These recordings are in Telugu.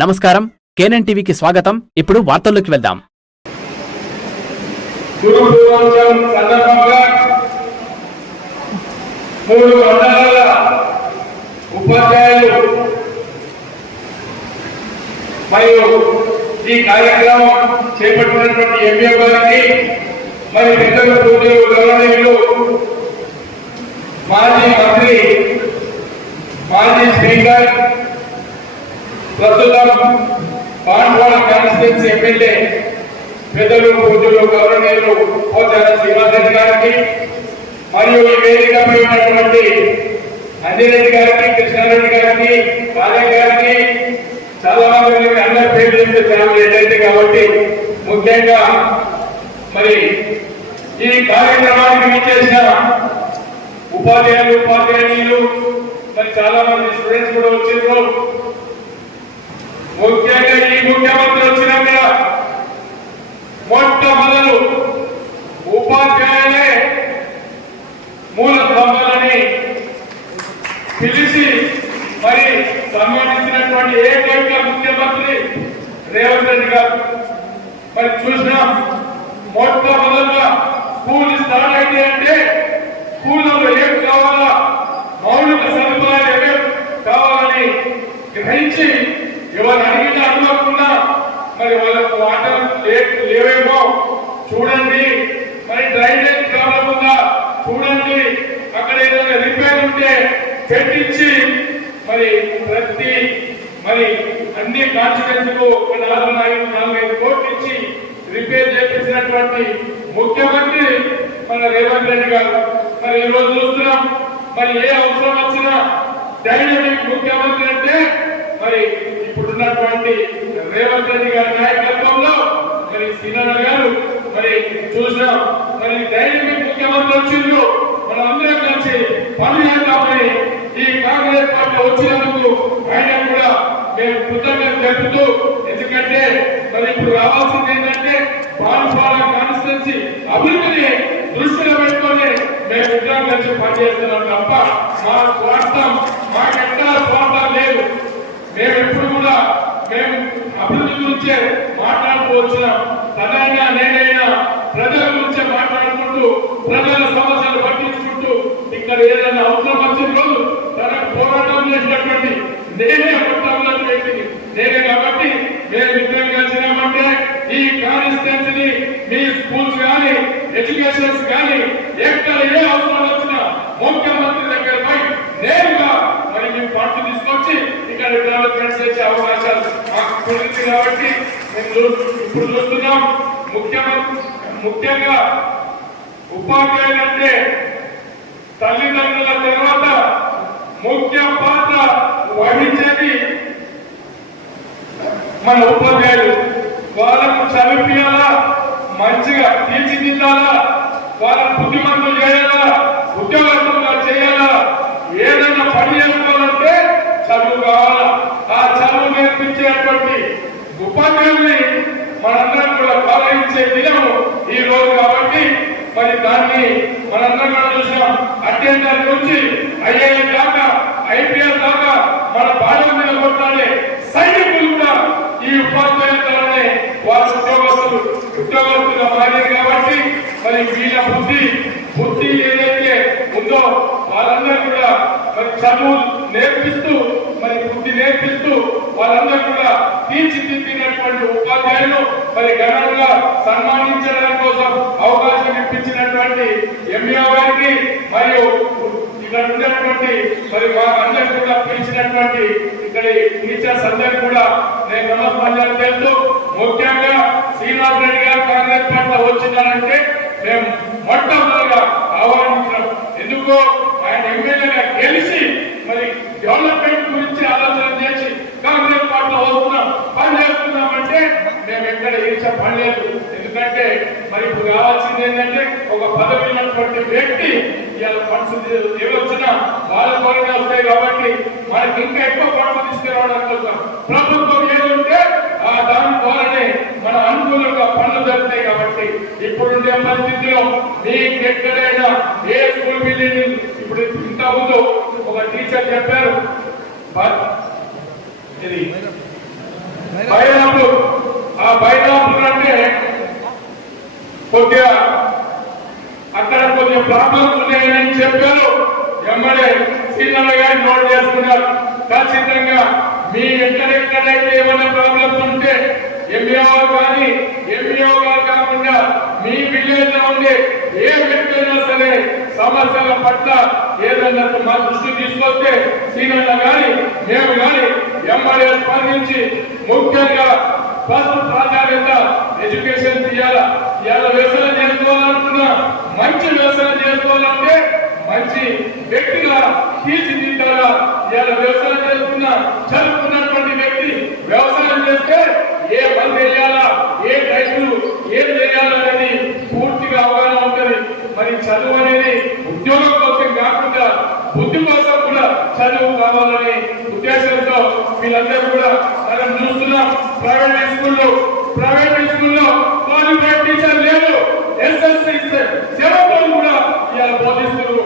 నమస్కారం. కేనన్ టీవీకి స్వాగతం. ఇప్పుడు వార్తల్లోకి వెళ్దాం. మూడు మండలాల ఉపాధ్యాయులు మరియు ఈ కార్యక్రమం చేపట్టినటువంటి ఎంఏ గారికి మరి పెద్దలు పూజలు గౌరవనీయులు మాజీ మంత్రి మాజీ స్పీకర్ ప్రస్తుతం పాండ్వాడ కాన్స్టిట్యూన్సీ ఎమ్మెల్యే పెద్దలు పూజలు గౌరవనీయులు పోచార శ్రీనివాసరెడ్డి గారికి మరియు ఈ వేదికపై ఉన్నటువంటి అంజిరెడ్డి గారికి కృష్ణారెడ్డి గారికి బాలయ్య గారికి చాలా మంది అందరి పేర్లు చెప్తే చాలా కాబట్టి ముఖ్యంగా మరి ఈ కార్యక్రమానికి విచ్చేసిన ఉపాధ్యాయులు ఉపాధ్యాయులు మరి చాలా మంది స్టూడెంట్స్ కూడా వచ్చిండ్రు ముఖ్యంగా ఈ ముఖ్యమంత్రి వచ్చినాక మొట్టమొదలు ఉపాధ్యాయులే మూల స్తంభాలని పిలిచి మరి సంబంధించినటువంటి ఏకైక ముఖ్యమంత్రి రేవంత్ రెడ్డి గారు. మరి చూసినాం మొట్టమొదలుగా స్కూల్ స్టార్ట్ అయితే అంటే స్కూళ్ళలో ఏం కావాలా? మౌలిక సదుపాయాలు ఏమేమి కావాలని గ్రహించి ఎవరు అడిగినా అనుకోకుండా మరి వాళ్ళకు వాటర్ లే- లేవేమో చూడండి. మరి డ్రైనేజ్ ప్రాబ్లం ఉందా? చూడండి. అక్కడ ఏదైనా రిపేర్ ఉంటే పెట్టించి మరి ప్రతి మరి అన్ని కాన్స్టిట్యూన్సీకు ఒక నాలుగు నాలుగు నాలుగైదు కోట్లు ఇచ్చి రిపేర్ చేపించినటువంటి ముఖ్యమంత్రి మన రేవంత్ రెడ్డి గారు. మరి ఈ రోజు చూస్తున్నాం. మరి ఏ అవసరం వచ్చినా డైనమిక్ ముఖ్యమంత్రి అంటే మరి ఇప్పుడున్నటువంటి రేవంత్ రెడ్డి గారి నాయకత్వంలో మరి సీనన్న గారు మరి చూసినాం. మరి డైనమిక్ ముఖ్యమంత్రి వచ్చిండ్రు. మనం అందరం కలిసి పని చేద్దామని ఈ కాంగ్రెస్ పార్టీ వచ్చినందుకు ఆయన కూడా మేము కృతజ్ఞత చెబుతూ ఎందుకంటే మరి ఇప్పుడు రావాల్సింది ఏంటంటే పాలపాల కాన్స్టిట్యున్సీ అభివృద్ధిని దృష్టిలో పెట్టుకొని మేము ఉద్యోగం కలిసి పనిచేస్తున్నాం తప్ప మా స్వార్థం మాకెక్కడా స్వార్థం లేదు. మేము అభివృద్ధి గురించే మాట్లాడుతూ వచ్చినాం తనైనా నేనైనా ప్రజల గురించే మాట్లాడుకుంటూ ప్రజల సమస్యలు పట్టించుకుంటూ ఇక్కడ ఏదైనా అవసరం వచ్చిన రోజు తన పోరాటం చేసినటువంటి నేనే మొట్టమొదటి వ్యక్తిని. నేనే కాబట్టి మేము ఇద్దరం కలిసినామంటే ఈ కాన్స్టెన్సీని మీ స్కూల్స్ కానీ ఎడ్యుకేషన్స్ కానీ ఎక్కడ ఏ అవసరం వచ్చినా ముఖ్యమంత్రి దగ్గర పోయి నేరుగా మరి మేము ఫండ్స్ తీసుకొచ్చి ఇక్కడ డెవలప్మెంట్ చేసే అవకాశం మాకు కాబట్టి మేము ఇప్పుడు చూస్తున్నాం. ముఖ్యమంత్రి ముఖ్యంగా ఉపాధ్యాయులు అంటే తల్లిదండ్రుల తర్వాత ముఖ్య పాత్ర వహించేది మన ఉపాధ్యాయులు. వాళ్ళకు చదివించాలా మంచిగా తీర్చిదిద్దాలా? వాళ్ళకు బుద్ధిమంతులు చేయాలా? ఉద్యోగస్తులుగా చేయాలా? ఏదైనా పని చేసుకోవాలంటే చదువు కావాలా ఆ చదువు ఉపాధ్యాయుల్ని మనందరం కూడా పాలించే దినం ఈ రోజు కాబట్టి మరి దాన్ని మనందరం కూడా చూసినాం అటెండర్ నుంచి ఐఏఎం దాకా ఐపీఎల్ దాకా మన బాధ్యత కొట్టాలే సైనికులు కూడా ఈ ఉపాధ్యాయులనే వారు ఉద్యోగస్తులు ఉద్యోగస్తులుగా మారారు కాబట్టి మరి వీళ్ళ బుద్ధి బుద్ధి ఏదైతే ఉందో వాళ్ళందరూ కూడా మరి చదువు నేర్పిస్తూ మరి బుద్ధి నేర్పిస్తూ వాళ్ళందరూ కూడా తీర్చిదిద్దినటువంటి ఉపాధ్యాయులు మరి ఘనంగా సన్మానించడం కోసం అవకాశం ఇప్పించినటువంటి ఎంఈఓ గారికి మరియు ఇక్కడ ఉన్నటువంటి మరి మా అందరికి కూడా పిలిచినటువంటి ఇక్కడ టీచర్స్ అందరూ కూడా నేను నమస్కారాలు తెలుసు ముఖ్యంగా శ్రీనాథ్ రెడ్డి గారు కాంగ్రెస్ పార్టీ వచ్చినారంటే మేము మొట్టమొదటిగా ఆహ్వానించాం ఎందుకో ఆయన ఎమ్మెల్యేగా గెలిచి మరి డెవలప్మెంట్ గురించి ఆలోచన చేసి కాంగ్రెస్ పార్టీలో వస్తున్నాం పని చేస్తున్నామంటే మేము ఎక్కడ ఈర్చ పని లేదు ఎందుకంటే మరి ఇప్పుడు కావాల్సింది ఏంటంటే ఒక పదవి ఉన్నటువంటి వ్యక్తి ఇవాళ ఫండ్స్ వచ్చినా వాళ్ళ కోరిక వస్తాయి కాబట్టి మనకి ఇంకా ఎక్కువ ఫండ్స్ తీసుకురావడం కోసం ప్రభుత్వం ఏదంటే ఆ దాని ద్వారానే మన అనుకూలంగా పనులు జరుగుతాయి కాబట్టి ఇప్పుడుండే పరిస్థితిలో మీకు ఎక్కడైనా ఏ స్కూల్ బిల్డింగ్ ఇప్పుడు ఇంత ముందు ఒక టీచర్ చెప్పారు బ- ఇది బైనాపుల్ ఆ బైనాపుల్ అంటే కొద్దిగా అక్కడ కొద్దిగా ప్రాబ్లమ్స్ ఉన్నాయని చెప్పారు. ఎమ్మెల్యే సీనియర్ గారు నోట్ చేస్తున్నారు ఖచ్చితంగా మీ ఎక్కడెక్కడైతే ఏమైనా ప్రాబ్లమ్స్ ఉంటే ఎంఈఓ కానీ ఎంఈఓ గారు కాకుండా మీ విలేజ్లో ఉండే ఏ వ్యక్తి అయినా సరే సమస్యల పట్ల ఏదైనా మా దృష్టి తీసుకొస్తే సీనియర్ కానీ మేము కానీ ఎమ్మెల్యే స్పందించి ముఖ్యంగా ఫస్ట్ ప్రాధాన్యత ఎడ్యుకేషన్ తీయాలా? ఇవాళ వ్యవసాయం చేసుకోవాలనుకున్నా మంచి వ్యవసాయం చేసుకోవాలంటే మంచి వ్యక్తిగా తీర్చిదిద్దాలా ఇవాళ వ్యవసాయం చేసుకున్న చదువుకున్నటువంటి వ్యక్తి వ్యవసాయం చేస్తే ఏ పని చేయాలా ఏ రైతులు ఏం చేయాలనేది పూర్తిగా అవగాహన ఉంటుంది మరి చదువు అనేది ఉద్యోగం కోసం కాకుండా బుద్ధి కోసం కూడా చదువు కావాలనే ఉద్దేశంతో వీళ్ళందరూ కూడా మనం చూస్తున్నాం ప్రైవేట్ స్కూల్లో ప్రైవేట్ స్కూల్లో క్వాలిఫైడ్ టీచర్ లేదు ఎస్ఎస్సి సెవెన్ కూడా ఇలా బోధిస్తారు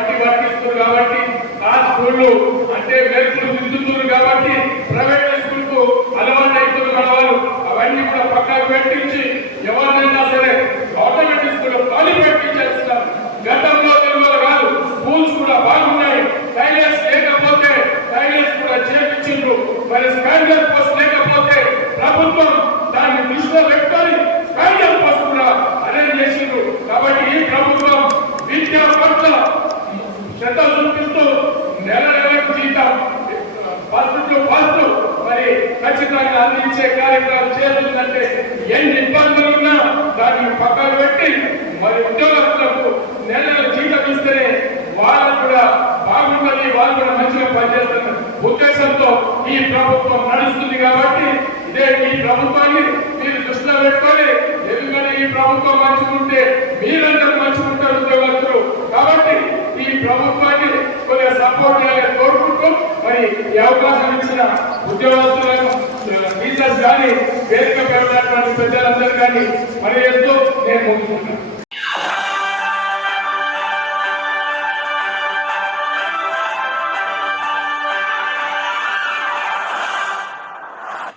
కానీ వర్తిస్తుంది కాబట్టి ఆ స్కూళ్ళు అంటే మెరుపులు దిద్దుతున్నారు కాబట్టి ప్రైవేట్ స్కూల్కు అలవాటు అవుతున్నారు అవన్నీ కూడా పక్కకు పెట్టించి ఎవరినైనా సరే గవర్నమెంట్ స్కూల్ క్వాలిఫైడ్ టీచర్స్ ఉన్నారు. గతంలో తెలుగులో కాదు స్కూల్స్ కూడా బాగున్నాయి టైలర్స్ లేకపోతే టైలర్స్ కూడా చేపించిండ్రు మరి స్కాండర్ పోస్ట్ లేకపోతే ప్రభుత్వం దాన్ని దృష్టిలో పెట్టుకొని స్కాండర్ పోస్ట్ కూడా అరేంజ్ చేసిండ్రు కాబట్టి ఈ ప్రభుత్వం విద్యా పట్ల శ్రద్ధ చూపిస్తూ నెల నెలకు జీతం ఫస్ట్ టు ఫస్ట్ మరి ఖచ్చితంగా అందించే కార్యక్రమం చేస్తుందంటే ఎన్ని ఇబ్బందులు ఉన్నా దాన్ని పక్కన పెట్టి మరి ఉద్యోగస్తులకు నెల నెల జీతం ఇస్తేనే వాళ్ళు కూడా బాగుంటుంది వాళ్ళు కూడా మంచిగా పనిచేస్తున్న ఉద్దేశంతో ఈ ప్రభుత్వం నడుస్తుంది కాబట్టి ఇదే ఈ ప్రభుత్వాన్ని మీరు దృష్టిలో పెట్టుకొని ఎందుకంటే ఈ ప్రభుత్వం మంచుకుంటే మీరందరూ మంచుకుంటారు ఉద్యోగస్తులు. కాబట్టి ఈ ప్రభుత్వాన్ని కొద్దిగా సపోర్ట్ కోరుకుంటూ మరి ఈ అవకాశం ఇచ్చిన ఉద్యోగస్తులను టీచర్స్ కానీ వేదిక పెరిగినటువంటి ప్రజలందరూ కానీ మరి ఎంతో నేను ముగిస్తున్నాను